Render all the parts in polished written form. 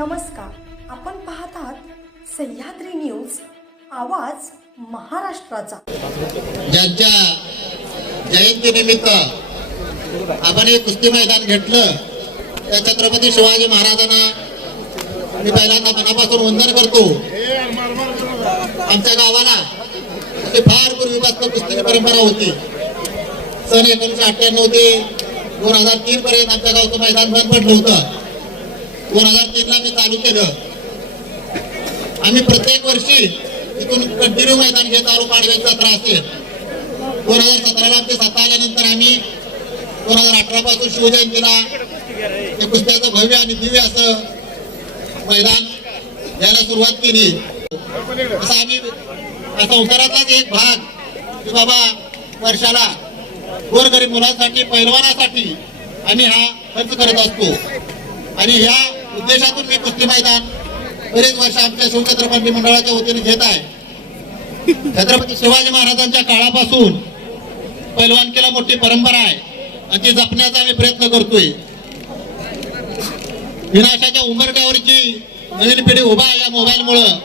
नमस्कार, आपण पाहत आहात सह्याद्री न्यूज, आवाज महाराष्ट्राचा। ज्यांच्या जयंतीनिमित्त आपण एक कुस्ती मैदान घेतलं त्या छत्रपती शिवाजी महाराजांना मी पहिल्यांदा मनापासून वंदन करतो। आमच्या गावाला अशी फार पूर्वीपासून कुस्तीची परंपरा होती। सन 1998 ते 2003 पर्यंत आमच्या गावचं मैदान बंद पडलं होतं। 2003 ला मी चालू केलं। आम्ही प्रत्येक वर्षी इथून कंटिन्यू मैदान घेत आलो। पाडव्याची जत्रा असेल 2017 ला आमची सत्ता आल्यानंतर आम्ही 2018 पासून शिवजयंतीला हे कुस्त्याचं भव्य आणि दिव्य असं मैदान घ्यायला सुरुवात केली। असं आम्ही संसाराचाच एक भाग की बाबा वर्षाला गोरगरीब मुलांसाठी पैलवानासाठी आम्ही हा खर्च करत असतो आणि ह्या उद्देशातून मी कुस्ती मैदान बरेच वर्ष आमच्या शिवछत्रपती मंडळाच्या वतीने घेत आहे। छत्रपती शिवाजी महाराजांच्या काळापासून पैलवानकीला मोठी परंपरा आहे आणि ती जपण्याचा आम्ही प्रयत्न करतोय। विनाशाच्या उंबरठ्यावर जी नवीन पिढी उभा आहे या मोबाईलमुळं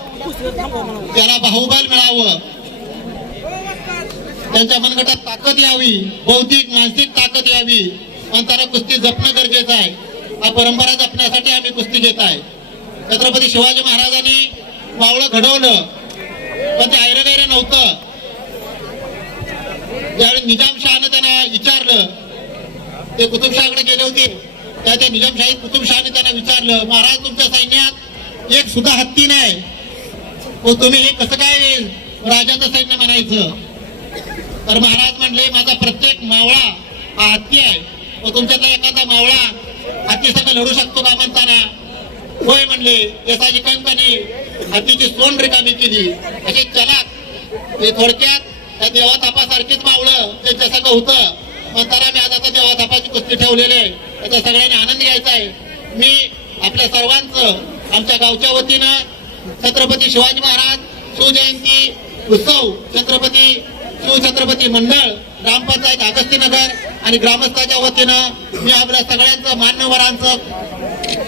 त्याला बाहुबल मिळावं, त्यांच्या मनगटात ताकद यावी, बौद्धिक मानसिक ताकद यावी आणि त्याला कुस्ती जपणं गरजेचं आहे। हा परंपरा जपण्यासाठी आम्ही कुस्ती घेत आहे। छत्रपती शिवाजी महाराजांनी मावळं घडवलं पण ते ऐरगैर नव्हतं। ज्यावेळी निजामशहानं त्यांना विचारलं, ते कुतुबशहाकडे गेले होते, त्या निजामशाही कुतुबशहाने त्यांना विचारलं, महाराज तुमच्या सैन्यात एक सुद्धा हत्ती नाही, मग तुम्ही हे कसं काय राजाचं सैन्य म्हणायचं? तर महाराज म्हणले, माझा प्रत्येक मावळा हा हत्ती आहे, मग तुमच्यातला एखादा मावळा हत्ती संग लढू शकतो का? म्हणताना होय म्हणले। यसाजी कंकाने हत्तीची सोंड रिकामी केली। असे चलाक ते थोडक्यात त्या देवातापासारखीच मावळं त्यांच्या संग होतं। म्हणताना मी आज आता देवातापाची कुस्ती ठेवलेली आहे, त्याचा सगळ्यांनी आनंद घ्यायचा आहे। मी आपल्या सर्वांचं आमच्या गावच्या वतीनं छत्रपती शिवाजी महाराज शिवजयंती उत्सव छत्रपती शिवछत्रपती मंडळ ग्रामपंचायत अगस्तीनगर आणि ग्रामस्थांच्या वतीनं मी आपल्या सगळ्यांचं, मान्यवरांचं,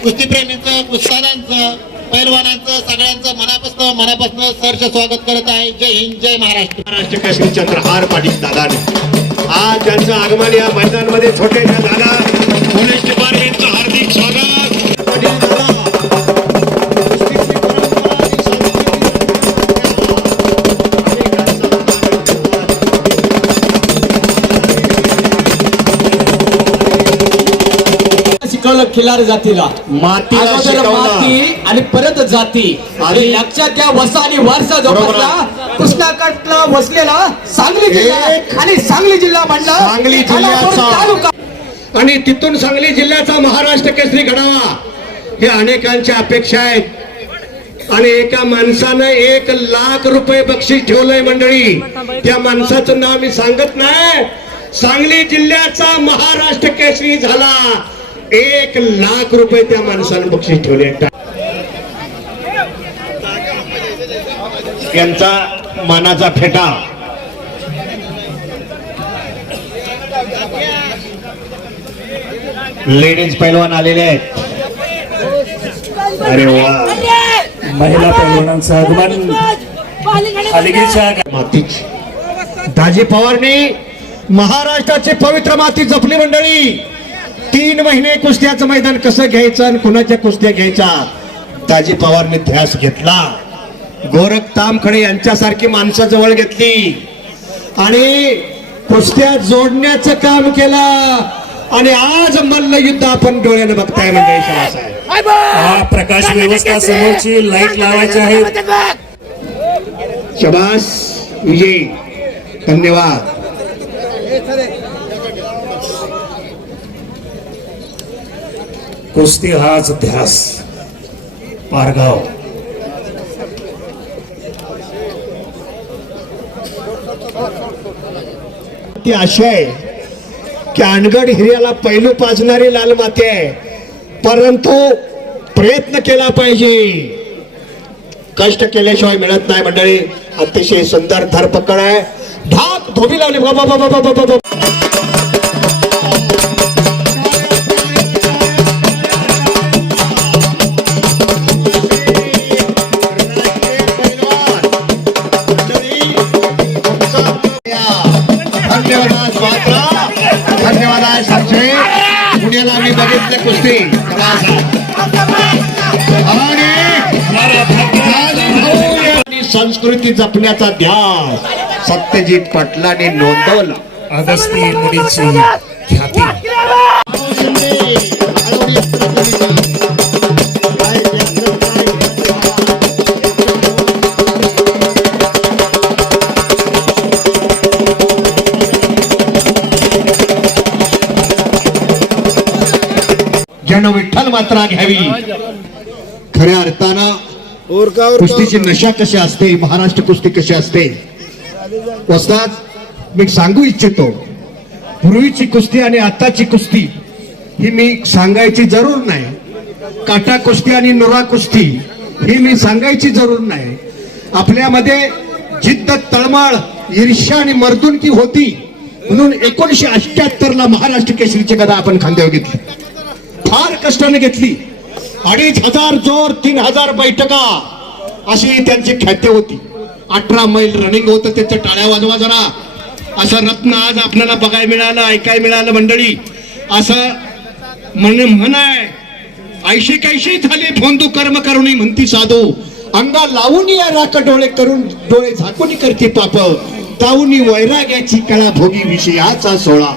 कुस्तीप्रेमींचं, कुस्तादांचं, पैलवानांचं सगळ्यांचं मनापासून सहर्ष स्वागत करत आहे। जय हिंद, जय महाराष्ट्र। महाराष्ट्र केसरी चंद्रहार पाटील दादाने आज त्यांचं आगमन या मैदानामध्ये छोट्याशा दादा पोलीस डिपार्टमेंटचं हार्दिक स्वागत। पाटील दादा खिलार जातीला मातीला माती आणि परत जाती आणि लक्षात घ्या, वसा आणि वारसा जोपासला कृष्णाकाठला वसलेला सांगली जिल्हा आणि सांगली जिल्हा म्हणला सांगली जिल्ह्याचा आणि तिथून सांगली जिल्ह्याचा महाराष्ट्र केसरी घडावा हे अनेकांच्या अपेक्षा आहेत। आणि एका माणसानं 1 लाख रुपये बक्षीस ठेवलंय मंडळी। त्या माणसाचं नाव मी सांगत नाही। सांगली जिल्ह्याचा महाराष्ट्र केसरी झाला, 1 लाख रुपये त्या माणसानं बक्षीस ठेवले। त्यांचा मानाचा फेटा लेडीज पैलवान आलेले आहेत। अरे वा, महिला पैलवानांचं आगमन मातीची दाजी पवारनी महाराष्ट्राची पवित्र माती जपली मंडळी। 3 महिने कुस्त्याचं मैदान कसं घ्यायचं आणि कुणाच्या कुस्त्या घ्यायच्या दाजी पवारने ध्यास घेतला। गोरख तामखडे यांच्यासारखी माणसं जवळ घेतली आणि कुस्त्या जोडण्याचं काम केलं आणि आज मल्लयुद्ध आपण डोळ्याने बघताय म्हणजे हा प्रकाश व्यवस्था समोरची लाईट लावायची आहे। शबास विजय, धन्यवाद। कुस्ती हाच ध्यास पारगाव। ती आशा आहे की अनगड हिऱ्याला पैलू पाजणारी लाल माती आहे, परंतु प्रयत्न केला पाहिजे। कष्ट केल्याशिवाय मिळत नाही मंडळी। अतिशय सुंदर धरपकड आहे, ढाक धोबी लावली बाबा बाबा बाबा बाबा। काय सांगतोय पुण्याला मी बघितले कुस्ती आणि संस्कृती जपण्याचा ध्यास सत्यजित पाटलांनी नोंदवला. अगस्ती मुलीची ख्याती ज्यानं विठ्ठल मात्रा घ्यावी. खऱ्या अर्थानं कुस्तीची नशा कशी असते, महाराष्ट्र कुस्ती कशी असते. वस्ताद मी सांगू इच्छितो, पूर्वीची कुस्ती आणि आताची कुस्ती ही मी सांगायची जरूर नाही. काटा कुस्ती आणि नुरा कुस्ती ही मी सांगायची जरूर नाही. आपल्यामध्ये जिद्द, तळमळ, ईर्ष्या आणि मर्दुनकी होती म्हणून 1978 महाराष्ट्र केसरीची गदा आपण खांद्यावर घेतली. फार कष्टाने घेतली. 2500 जोर, 3000 बैठका अशी त्यांची ख्याती होती. 18 मैल रनिंग होतं, त्याचं टाळ्या वाजवा जरा. असं रत्न आज आपल्याला बघायला मिळालं, ऐकायला मिळालं मंडळी. असं म्हण आहे, ऐशी कैशी झाली फोंदू कर्म करुणी म्हणती साधू. अंगा लावून या राख डोळे करून डोळे झाकून करते पाप. ताऊनी वैराग्याची कळा भोगी विषयाचा सोळा.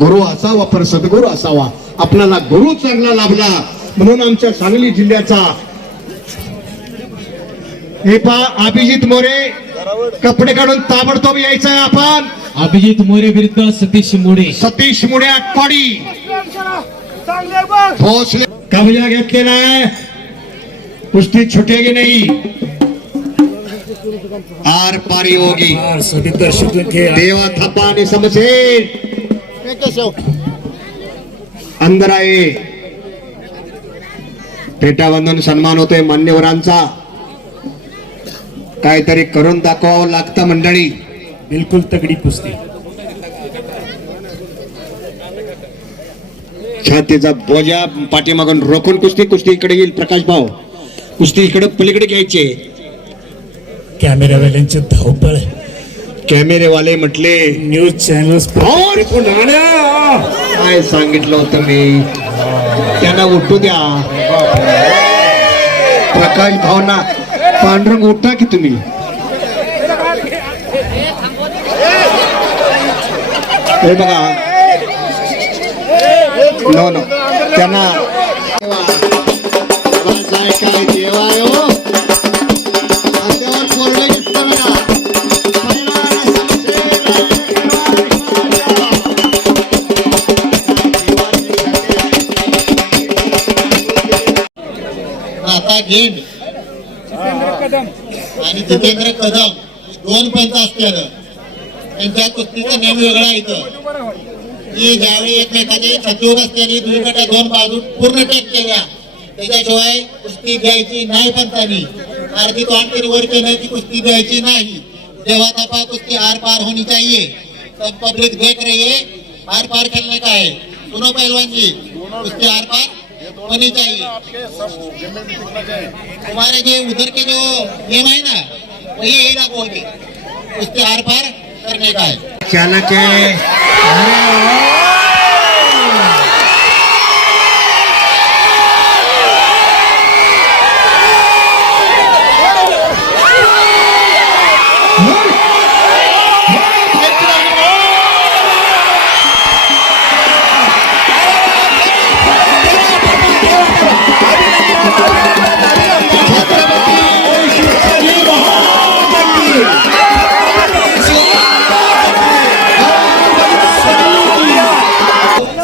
गुरु असावा पर सद्गुरु असावा. आपल्याला गुरु चांगला लाभला म्हणून आमच्या सांगली जिल्ह्याचा हे पहा अभिजित मोरे कपडे काढून ताबडतोब यायचं. आपण अभिजित मोरे विरुद्ध सतीश मुडे. सतीश मुडे आटपाडी भोसले कब्जा घेतलेला आहे. कुस्ती छुटेगी नहीं, आर पारी होगी. सभी दर्शकों के देवा थप्पा आणि समसेन अंदर आहे. पेटावंदन सन्मान होतोय मान्यवरांचा. काहीतरी करून दाखवावं लागतं मंडळी. बिल्कुल तगड़ी कुस्ती. छातीचा बोजा पाठीमागून रोखून कुस्ती. कुस्ती इकडे येईल प्रकाश भाऊ. कुस्ती इकडे पलीकडे घ्यायचे. कॅमेरावाल्यांचे धावपळ. कॅमेरेवाले म्हटले न्यूज चॅनल्स काय सांगितलं होतं मी, त्यांना उठू द्या. प्रकाश भावना पांडुरंग उठा की तुम्ही. हे बघा नो त्यांना काय जेवाय हो आता गेंड आणि जितेंद्र कदम 2 पंच असल्यानं त्यांच्या कुस्तीचा नेम वेगळा आहे. इथं की ज्यावेळी एकमेकांच्या छातीवर असलेली 2 गटा 2 बाजू पूर्ण टेक केल्या त्याच्याशिवाय कुस्ती द्यायची नाही. पंचांनी अर्धी तोंड तरी वर केलं की कुस्ती द्यायची नाही. जेव्हा तपा कुस्ती आर पार होनी चाहिए. सब पब्लिक देख रही है. आर पार खेलने का है. सुनो पहलवान जी, कुस्ती आर पार होनी चाहिए. तुम्हारे जो उधर के जो नियम है ना वही यही ना बोलते उसके आर पार करने का है. चालक आहे.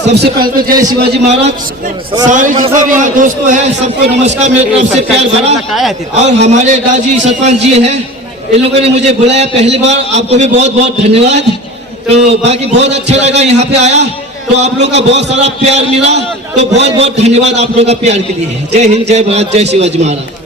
सबसे पहले तो जय शिवाजी महाराज. सारे जितना भी यहाँ दोस्तों है सबको नमस्कार मेरी तरफ से प्यार भरा. और हमारे दाजी सरपंच जी हैं, इन लोगों ने मुझे बुलाया पहली बार. आपको भी बहुत बहुत धन्यवाद. तो बाकी बहुत अच्छा लगा यहाँ पे आया. तो आप लोग का बहुत सारा प्यार मिला. तो बहुत बहुत धन्यवाद आप लोग का प्यार के लिए. जय हिंद, जय भारत, जय शिवाजी महाराज.